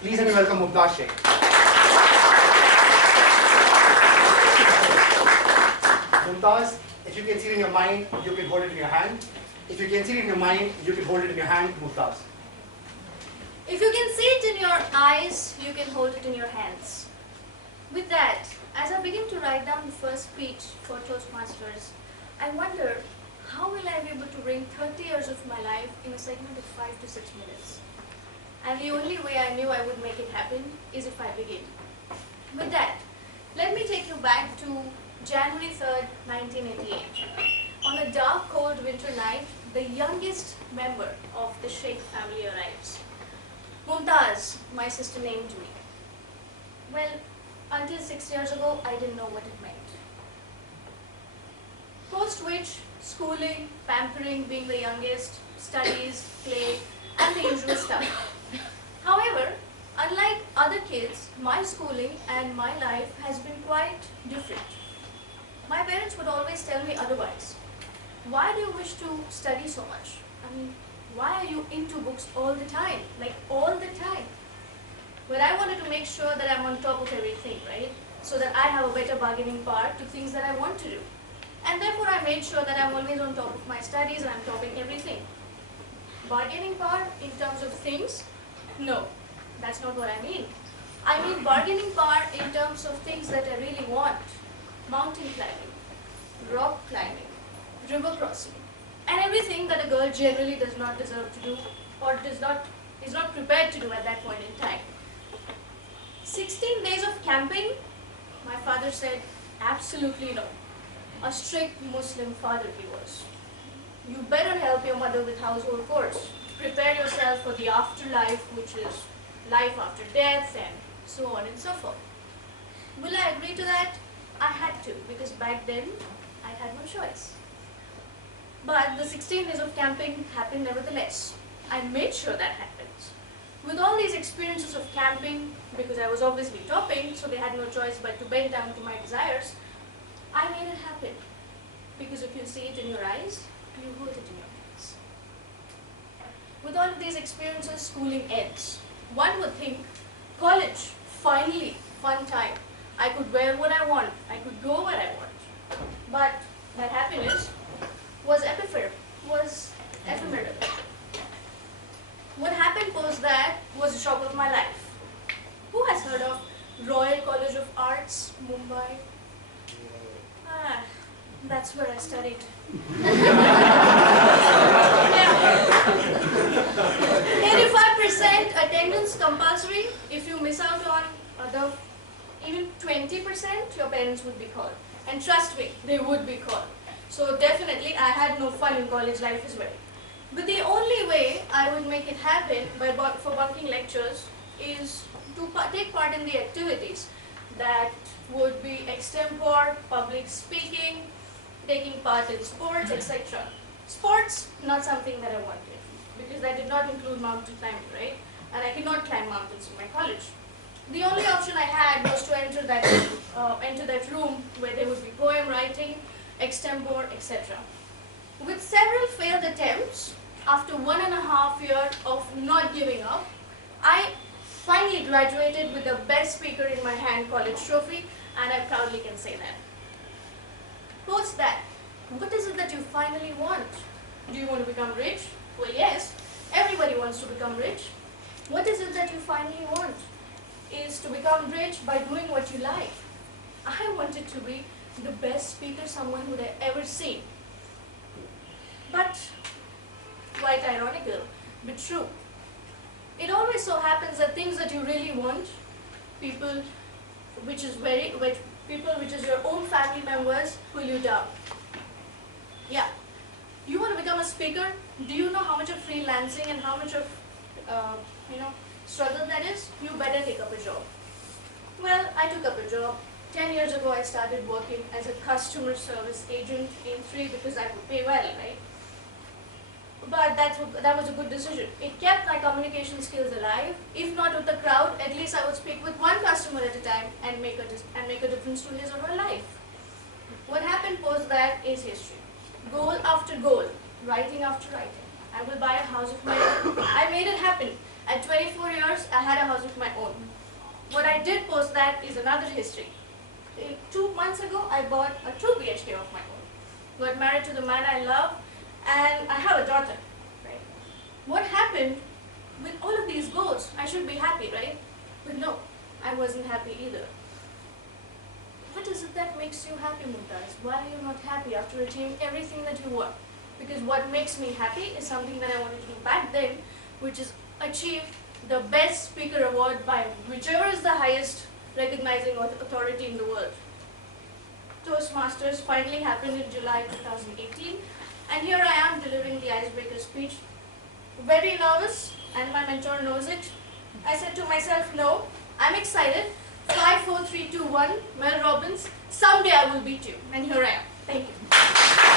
Please let me welcome Mumtaz Shaikh. Mumtaz, if you can see it in your mind, you can hold it in your hand. If you can see it in your mind, you can hold it in your hand, Mumtaz. If you can see it in your eyes, you can hold it in your hands. With that, as I begin to write down the first speech for Toastmasters, I wonder how will I be able to bring 30 years of my life in a segment of 5 to 6 minutes. And the only way I knew I would make it happen is if I begin. With that, let me take you back to January 3rd, 1988. On a dark, cold winter night, the youngest member of the Shaikh family arrives. Mumtaz, my sister, named me. Well, until 6 years ago, I didn't know what it meant. Post which, schooling, pampering, being the youngest, studies, play, and the usual stuff. However, unlike other kids, my schooling and my life has been quite different. My parents would always tell me otherwise. Why do you wish to study so much? I mean, why are you into books all the time? Like all the time. But I wanted to make sure that I'm on top of everything, right? So that I have a better bargaining power to things that I want to do. And therefore I made sure that I'm always on top of my studies and I'm topping everything. Bargaining power in terms of things? No, that's not what I mean. I mean bargaining power in terms of things that I really want. Mountain climbing, rock climbing, river crossing, and everything that a girl generally does not deserve to do or is not prepared to do at that point in time. 16 days of camping, my father said, absolutely no. A strict Muslim father he was. You better help your mother with household chores. Prepare yourself for the afterlife, which is life after death, and so on and so forth. Will I agree to that? I had to, because back then, I had no choice. But the 16 days of camping happened nevertheless. I made sure that happens. With all these experiences of camping, because I was obviously topping, so they had no choice but to bend down to my desires, I made it happen. Because if you see it in your eyes, you hold it in your hands. With all of these experiences, schooling ends. One would think, college, finally, fun time. I could wear what I want. I could go where I want. But that happiness was ephemeral. What happened post that was the shock of my life. Who has heard of Royal College of Arts, Mumbai? Ah, that's where I studied. 85% attendance compulsory. If you miss out on other, even 20%, your parents would be called. And trust me, they would be called. So definitely, I had no fun in college life as well. But the only way I would make it happen for bunking lectures is to take part in the activities that would be extempore, public speaking, taking part in sports, etc. Sports, not something that I wanted, because that did not include mountain climbing, right? And I cannot climb mountains in my college. The only option I had was to enter that room where there would be poem writing, extempore, etc. With several failed attempts, after 1.5 years of not giving up, I finally graduated with the best speaker in my hand college trophy, and I proudly can say that. Post that, what is it that you finally want? Do you want to become rich? Well, yes, everybody wants to become rich. What is it that you finally want? Is to become rich by doing what you like. I wanted to be the best speaker someone would have ever seen. But, quite ironical, but true. It always so happens that things that you really want, people which is your own family members, pull you down. Yeah. You want to become a speaker? Do you know how much of freelancing and how much of struggle that is? You better take up a job. Well, I took up a job. 10 years ago, I started working as a customer service agent in 3 because I could pay well, right? But that was a good decision. It kept my communication skills alive. If not with the crowd, at least I would speak with one customer at a time and make a difference to his or her life. What happened post that is history. Goal after goal, writing after writing. I will buy a house of my own. I made it happen. At 24 years, I had a house of my own. What I did post that is another history. 2 months ago, I bought a 2 BHK of my own. Got married to the man I love, and I have a daughter. Right? What happened with all of these goals? I should be happy, right? But no, I wasn't happy either. What is it that makes you happy, Mumtaz? Why are you not happy after achieving everything that you want? Because what makes me happy is something that I wanted to do back then, which is achieve the best speaker award by whichever is the highest recognizing authority in the world. Toastmasters finally happened in July 2018, and here I am delivering the icebreaker speech. Very nervous, and my mentor knows it. I said to myself, no, I'm excited. 5, 4, 3, 2, 1, Mel Robbins, someday I will beat you. And here I am. Thank you.